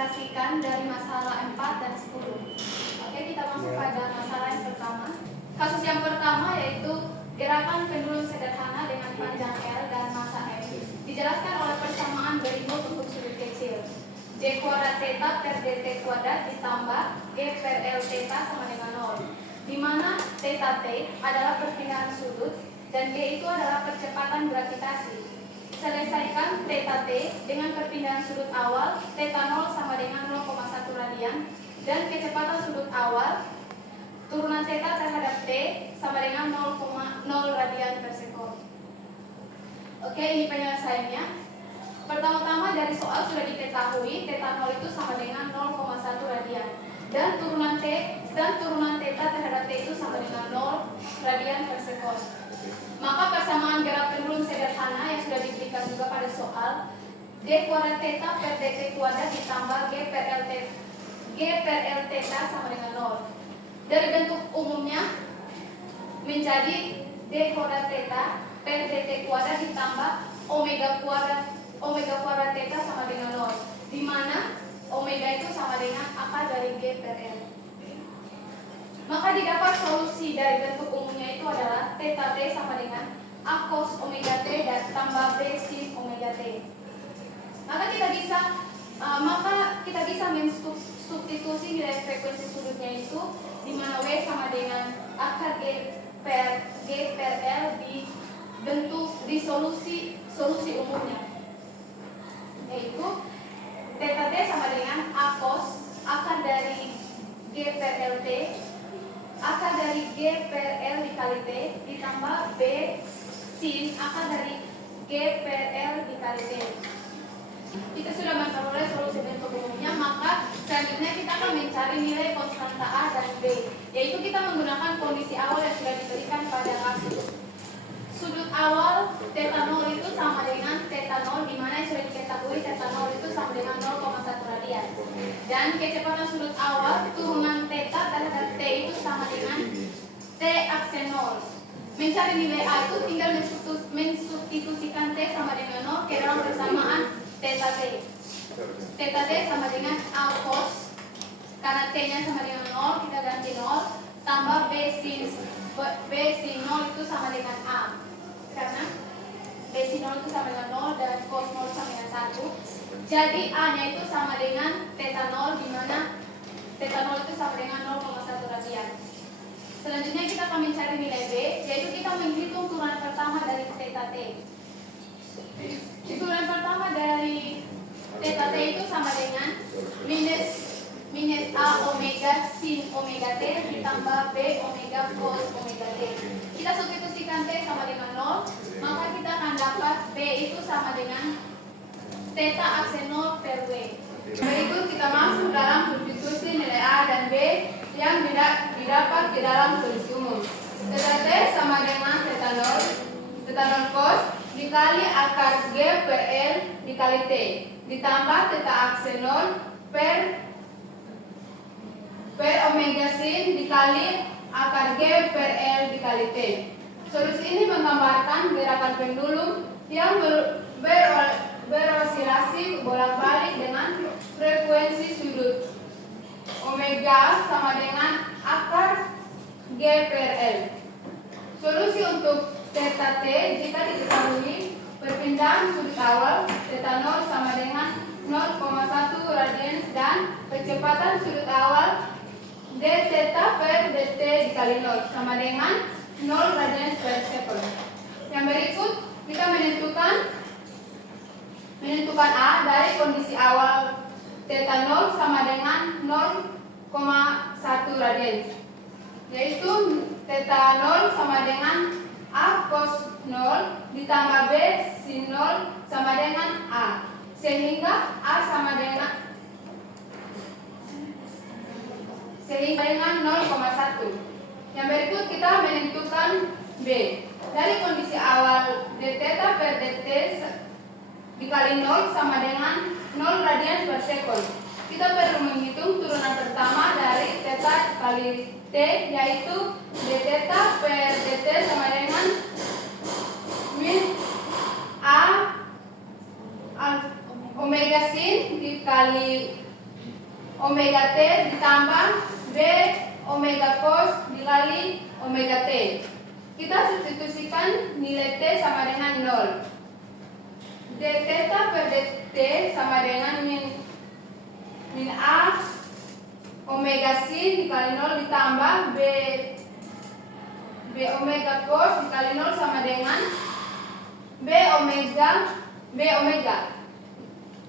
presentasikan dari masalah 4 dan 10. Oke, kita masuk pada masalah yang pertama. Kasus yang pertama yaitu gerakan pendulum sederhana dengan panjang L dan massa M. Dijelaskan oleh persamaan berikut untuk sudut kecil. D kuadrat theta per dt kuadrat ditambah G per L theta sama dengan 0. Di mana theta T adalah perpindahan sudut dan G itu adalah percepatan gravitasi. Selesaikan theta T dengan perpindahan sudut awal theta 0 sama dengan 0,1 radian dan kecepatan sudut awal turunan theta terhadap T sama dengan 0,0 radian per sekon. Oke, ini penyelesaiannya. Pertama-tama dari soal sudah diketahui theta 0 itu sama dengan 0,1 radian dan turunan theta terhadap T itu sama dengan 0 radian per sekon. Maka persamaan gerak pendulum sederhana yang sudah diberikan juga pada soal D kuadrat theta per dt kuadrat ditambah G per L theta sama dengan 0. Dari bentuk umumnya menjadi D kuadrat theta per dt kuadrat ditambah omega kuadrat theta sama dengan 0, di mana omega itu sama dengan akar dari G per L. Maka didapat solusi dari bentuk umumnya itu adalah theta T sama dengan A cos omega T dan tambah B sin omega T. Maka kita bisa mensubstitusi nilai frekuensi sudutnya itu di mana W sama dengan akar G per L di solusi umumnya, yaitu theta T sama dengan A cos akar dari G per L T akar dari G per L dikali T ditambah B sin akar dari G per L dikali T. Kita sudah memperoleh solusi bentuk umumnya, maka selanjutnya kita akan mencari nilai konstanta A dan B, yaitu kita menggunakan kondisi awal yang sudah diberikan pada kasus. Sudut awal theta 0 itu sama dengan theta 0, di mana sudah diketahui theta 0 itu sama dengan 0,1 radian. Dan kecepatan sudut awal turunan theta terhadap T itu sama dengan T aksen 0. Mencari nilai A itu tinggal mensubstitusikan T sama dengan 0 ke dalam persamaan theta T. Theta T sama dengan A cos, karena T-nya sama dengan 0, kita ganti 0, tambah B sin 0 itu sama dengan A. Karena B sin 0 itu sama dengan 0 dan cos 0 sama dengan 1. Jadi A-nya itu sama dengan theta 0, di mana theta 0 itu sama dengan 0,1 radian. Selanjutnya kita akan mencari nilai B, yaitu kita menghitung turunan pertama dari theta T. Turunan pertama dari theta T itu sama dengan minus A omega sin omega T ditambah B omega cos omega T. Kita substitusikan T sama dengan 0, maka kita akan dapat B itu sama dengan theta aksen 0 per W. Berikut kita masuk dalam substitusi nilai A dan B yang didapat di dalam solusi umum. Theta T sama dengan theta 0 cos dikali akar G per L dikali T ditambah theta aksen 0 per omega sin dikali akar G per L dikali T. Solusi ini menggambarkan gerakan pendulum yang berosilasi bolak-balik dengan frekuensi sudut omega sama dengan akar G per L. Solusi untuk theta T jika diketahui perpindahan sudut awal theta 0 sama dengan 0,1 radian dan kecepatan sudut awal d theta per dt dikali 0 sama dengan 0 radian per sekon. Yang berikut kita menentukan A dari kondisi awal theta 0 sama dengan 0,1 radian, yaitu theta 0 sama dengan A cos 0 ditambah B sin 0 sama dengan A, sehingga A sama dengan 0,1. Yang berikut kita menentukan B dari kondisi awal d theta per dt dikali 0 sama dengan 0 radian per sekon. Kita perlu menghitung turunan pertama dari theta kali T, yaitu d theta per dt sama dengan min A omega sin dikali omega T ditambah B omega cos dikali omega T. Kita substitusikan nilai T sama dengan 0. D theta per dt sama dengan min A omega sin dikali 0 ditambah B omega cos dikali 0 sama dengan B omega.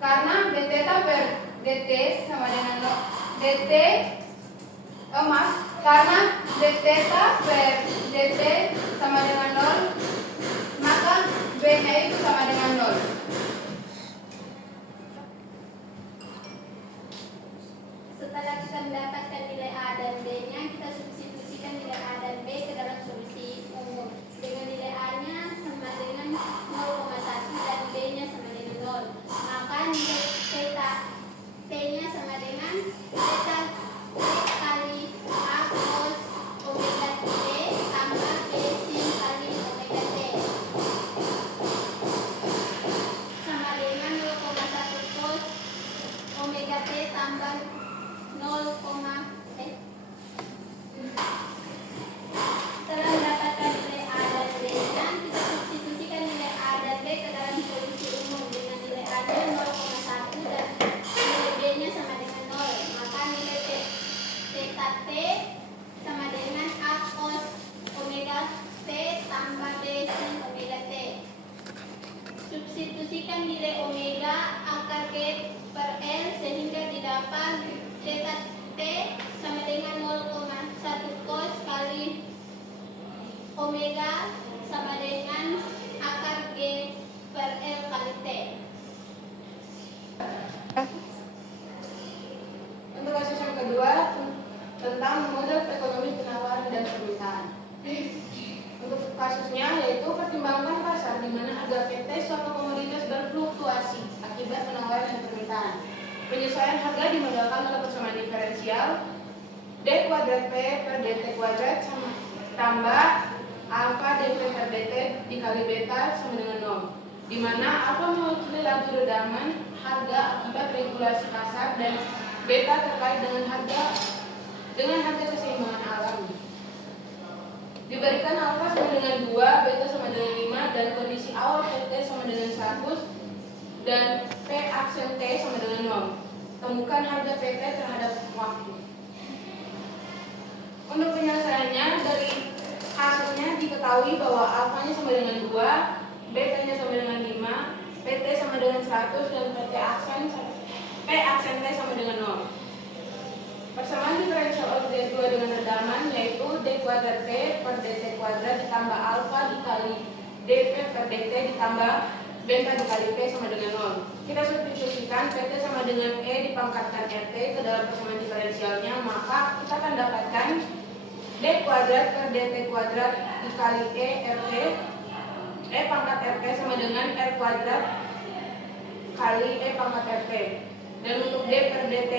Karena d theta per dt sama dengan 0. Karena d theta per dt sama dengan 0, maka B-nya itu sama dengan 0. Setelah kita mendapatkan nilai A dan B-nya, kita substitusikan nilai A dan B ke dalam solusi umum. Dengan nilai A-nya sama dengan 0,1 dan B-nya sama dengan 0. Maka nilai theta T-nya sama dengan theta T kali A cos omega T tambah B sin kali omega T sama dengan 0,1 cos omega T tambah 0, setelah mendapatkan nilai A dan B-nya, kita substitusikan nilai A dan B ke dalam solusi umum. Dengan nilai A-nya 0,1 dan nilai B-nya sama dengan 0. Maka nilai theta T sama dengan A cos omega T tambah B sin omega T. Substitusikan nilai omega akar G per L sehingga didapat theta T sama dengan 0,1 cos kali omega sama dengan akar G per L kali T. Untuk kasus yang kedua tentang model ekonomi penawaran dan permintaan. Untuk kasusnya yaitu pertimbangan pasar di mana harga PT suatu komoditas berfluktuasi akibat penawaran dan permintaan. Penyesuaian harga dimodalkan oleh persamaan diferensial D kuadrat P per dt kuadrat sama tambah alfa dp per dt dikali beta sama dengan 0, di mana alfa mewakili laju redaman harga akibat regulasi pasar dan beta terkait dengan harga keseimbangan alam. Diberikan alfa sama dengan 2, beta sama dengan 5, dan kondisi awal PT sama dengan 100 dan P aksen T sama dengan 0. Temukan harga PT terhadap waktu. Untuk penyelesaiannya, dari hasilnya diketahui bahwa alfanya sama dengan 2, betanya sama dengan 5, PT sama dengan 100, dan P aksen T sama dengan 0. Persamaan diferensial D2 dengan redaman yaitu D kuadrat P per dt kuadrat ditambah alfa dikali dp per dt ditambah beta dikali P sama dengan 0. Kita substitusikan PT sama dengan E dipangkatkan RT ke dalam persamaan diferensialnya, maka kita akan dapatkan D kuadrat per dt kuadrat dikali E RT E pangkat RT sama dengan R kuadrat kali E pangkat RT. Dan untuk D per dt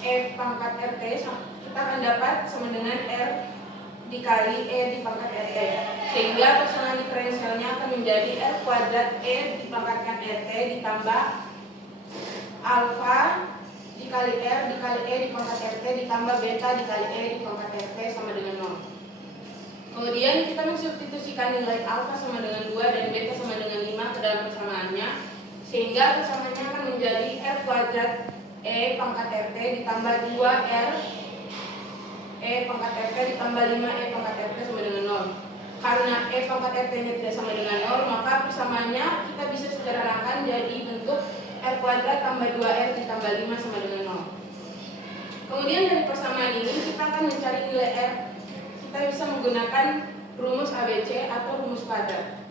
E pangkat RT kita akan dapat sama dengan R dikali E di pangkat RT, sehingga persamaan diferensialnya akan menjadi R kuadrat E dipangkatkan RT ditambah alfa dikali R dikali E di pangkat RT ditambah beta dikali E di pangkat RT sama dengan 0. Kemudian kita mensubstitusikan nilai alfa sama dengan 2 dan beta sama dengan 5 ke dalam persamaannya, sehingga persamaannya akan menjadi R kuadrat E pangkat RT ditambah 2R E pangkat RT ditambah 5 E pangkat RT sama dengan 0. Karena E pangkat RT nya tidak sama dengan 0, maka persamaannya kita bisa sederhanakan jadi bentuk R kuadrat tambah 2R ditambah 5 sama dengan 0. Kemudian dari persamaan ini kita akan mencari nilai R. Kita bisa menggunakan rumus ABC atau rumus kuadrat.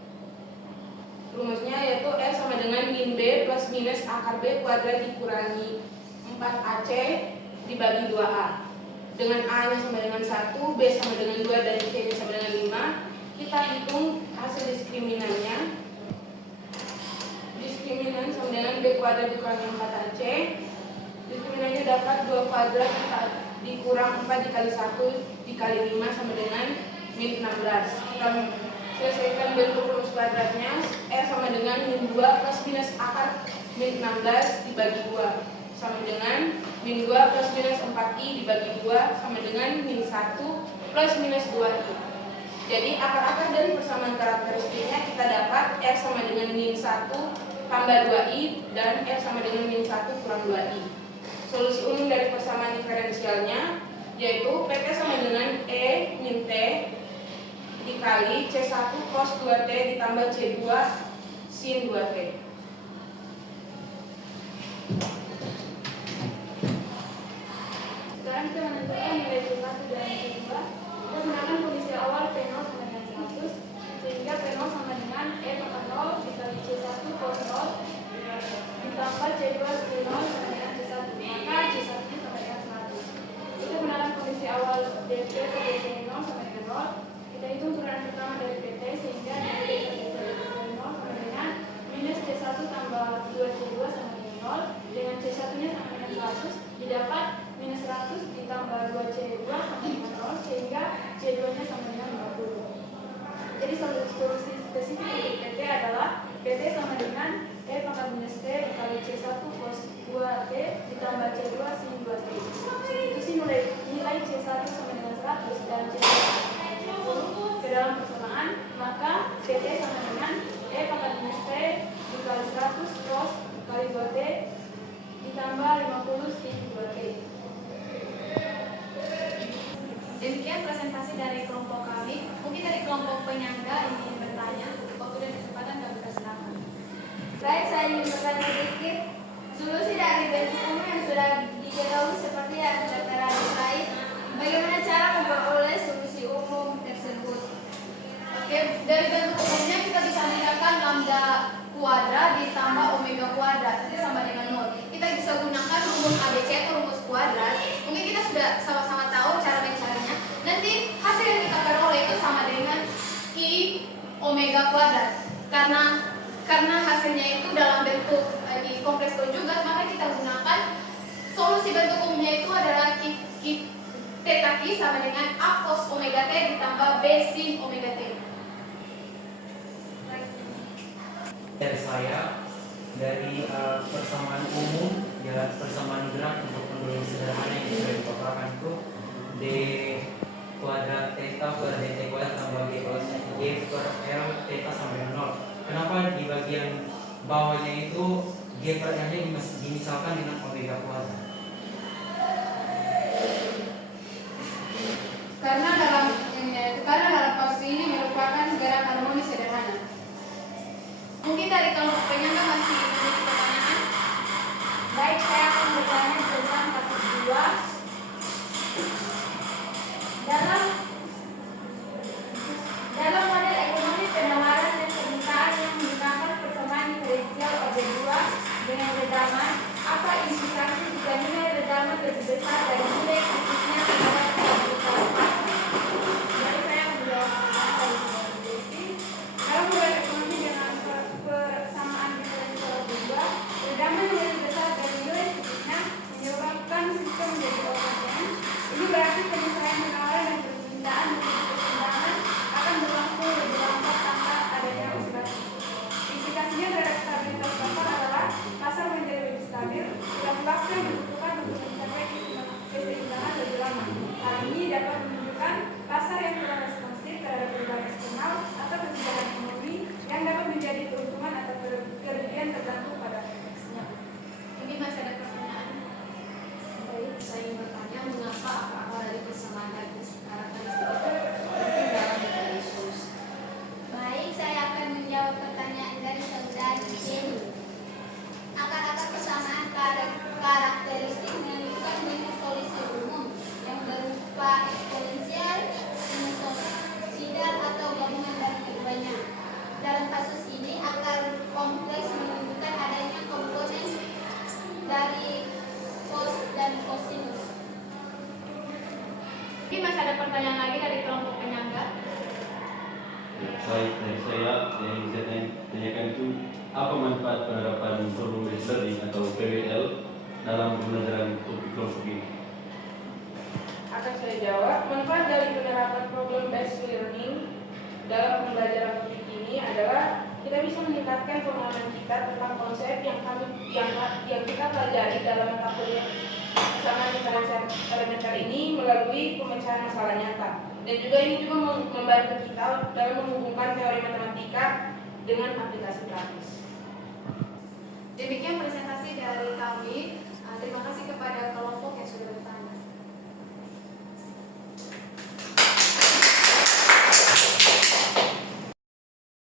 Rumusnya yaitu R sama dengan min B plus minus akar B kuadrat dikurangi 4AC dibagi 2A. Dengan A nya sama dengan 1, B sama dengan 2, dan C nya sama dengan 5. Kita hitung hasil diskriminannya. Diskriminan sama dengan B kuadrat dikurangi 4AC. Diskriminannya dapat 2 kuadrat dikurang 4 dikali 1 dikali 5 sama dengan min 16. Kita selesaikan bentuk rumus kuadratnya. R sama dengan min 2 plus minus akar min 16 dibagi 2 sama dengan min 2 plus minus 4i dibagi 2 sama dengan min 1 plus minus 2i. Jadi akar-akar dari persamaan karakteristiknya kita dapat R sama dengan min 1 tambah 2i dan R sama dengan min 1 kurang 2i. Solusi umum dari persamaan diferensialnya yaitu PT sama dengan E min T dikali C1 cos 2T ditambah C2 sin 2T. Sekarang kita menentukan nilai C1 dan C2. Kita gunakan kondisi awal P0 sama dengan 100, sehingga P0 sama dengan E pangkat 0 dikali C1 cos 0 ditambah C2 sin 0 sama dengan C1. Maka C1 nya sama dengan 100. Kita gunakan kondisi awal DP pada C0 sama dengan 0. Kita hitung turunan pertama dari PT sehingga dari PT 0 sama dengan minus C1 tambah 2C2 sama dengan 0 dengan C1 nya sama dengan 100 didapat minus 100 ditambah 2C2 sama dengan 0 sehingga C2 nya sama dengan 50. Jadi solusi spesifik untuk PT adalah PT sama dengan E pangkat minus T dikali C1 cos 2T ditambah C2 sin 2T. Substitusi nilai C1 sama dengan 100 dan C2 ke dalam persamaan, maka PT sama dengan E pangkat minus T dikali 100 cos kali 2T ditambah 50 sin 2T. Demikian presentasi dari kelompok kami. Mungkin dari kelompok penyangga ingin bertanya. Waktu dan kesempatan kami persilakan. Baik, saya ingin bertanya sedikit. Solusi dari bentuk umum yang sudah diketahui seperti yang tertera di slide, bagaimana cara memperoleh solusi umum tersebut? Oke, dari bentuk umumnya kita bisa menggunakan lambda kuadrat ditambah omega kuadrat itu sama dengan 0. Kita bisa gunakan rumus ABC atau rumus kuadrat. Mungkin kita sudah sama-sama tahu cara mencarinya. Nanti hasil yang kita peroleh itu sama dengan I omega kuadrat. Karena hasilnya itu dalam bentuk di kompleks konjugat, maka kita gunakan solusi bentuk umumnya itu adalah theta Q sama dengan A cos omega T ditambah B sin omega T. Dari saya, dari persamaan umum, ya persamaan gerak untuk pendulum sederhana yang sudah dipaparkan itu D kuadrat theta per dt kuadrat tambah G per L theta sama dengan 0. Kenapa di bagian bawahnya itu G per L nya dimisalkan dengan omega kuadrat? Karena dalam posisi ini merupakan gerak harmonis sederhana. Mungkin dari kelompok penyangga masih memiliki pertanyaan? Baik, saya akan bertanya tentang kasus 2. Dalam model ekonomi penawaran dan permintaan yang menggunakan persamaan diferensial OB2 dengan redaman, apa implikasi jika nilai redaman lebih besar dari nilai kritisnya terhadap kebutuhan pasar? Jadi saya menjawab pertanyaan dari Desi. Dalam model ekonomi dengan persamaan diferensial OB2, redaman yang lebih besar dari nilai kritisnya menyebabkan sistem menjadi overden. Ini berarti penyesuaian penawaran dan permintaan menjadi pertimbangan akan berlangsung lebih lambat tanpa adanya oscillasi. Implikasinya terhadap stabilitas pasar adalah pasar menjadi lebih stabil dan waktu yang dibutuhkan untuk mencapai keseimbangan lebih lama. Hal ini dapat menunjukkan pasar yang kurang responsif terhadap perubahan eksternal atau kebijakan ekonomi yang dapat menjadi keuntungan atau kerugian tergantung pada konteksnya. Ini masih ada pertanyaan? Baik, saya ingin bertanya mengapa akar dari persamaan karakteristik itu penting dalam mencari solusi. Baik, saya akan menjawab pertanyaan dari saudari Jenny. Akar-akar persamaan karakteristik menunjukkan lima solusi umum yang berupa eksponensial, sinusoidal atau gabungan dari keduanya. Dalam kasus ini, akar kompleks menunjukkan adanya komponen dari cos dan cosinus. Ini masih ada pertanyaan lagi dari kelompok penyangga? Baik, dari saya yang ingin saya tanyakan itu apa manfaat penerapan problem based learning atau PBL dalam pembelajaran topik kelompok ini? Akan saya jawab, manfaat dari penerapan problem based learning dalam pembelajaran topik ini adalah kita bisa meningkatkan pemahaman kita tentang konsep yang kita pelajari dalam mata kuliah kesamaan diferensial elementer ini melalui pemecahan masalah nyata. Dan juga ini juga membantu kita dalam menghubungkan teori matematika dengan aplikasi praktis. Demikian presentasi dari kami. Terima kasih kepada kelompok yang sudah